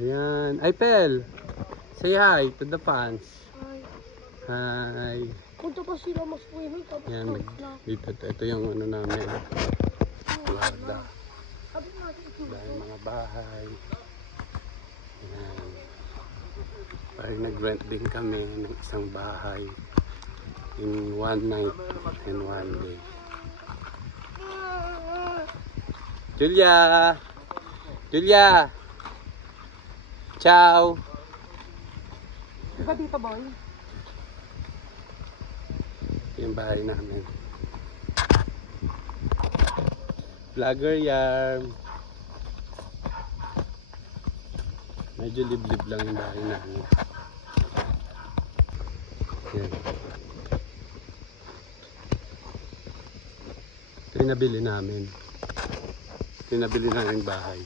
Ayan. Ay, Pel. Say hi to the fans. Ay, Hi. punta pa sila mag-swimming tapos Ayan, na. dito. Ito yung ano namin. Wada. Sabi natin ito. Dahil mga bahay. Ayan. Parang nag-rent din kami ng isang bahay. In one night and one day. Julia! Julia! Ciao! Diba dito, boy? Ito yung bahay namin. Vlogger Yarm. Medyo liblib lang yung bahay namin. Yan. Ito yung nabili namin. Ito yung nabili namin bahay.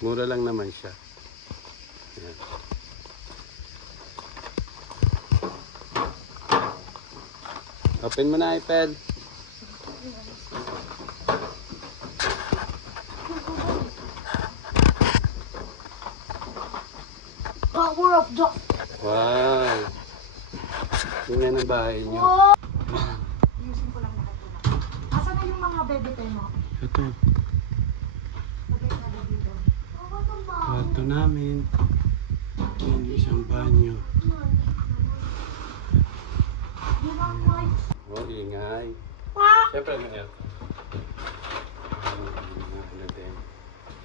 Mura lang naman siya. Yan. Open mo na, iPad. Power of the... Wow! Tingnan ang bahay niyo. Wow! Ayusin ko lang lahat ito na. Asan na yung mga bebe mo? Ito, Lagay na ba dito? kwarto namin. Yan, isang banyo. Oh, ingay. Siyempre, may aircon. Ano din.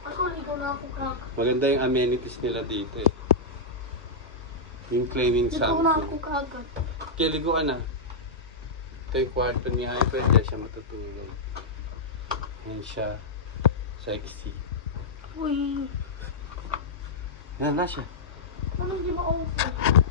Ako, ligaw na ako, kak. Maganda yung amenities nila dito eh. Yung claiming Ligaw na ako, something. kagad. Kaya liguan na. Ito yung kwarto ni Hyper, diyan siya matutulog. Yan siya. Sexy. Uy. Yan na siya. Ano, di ba ako?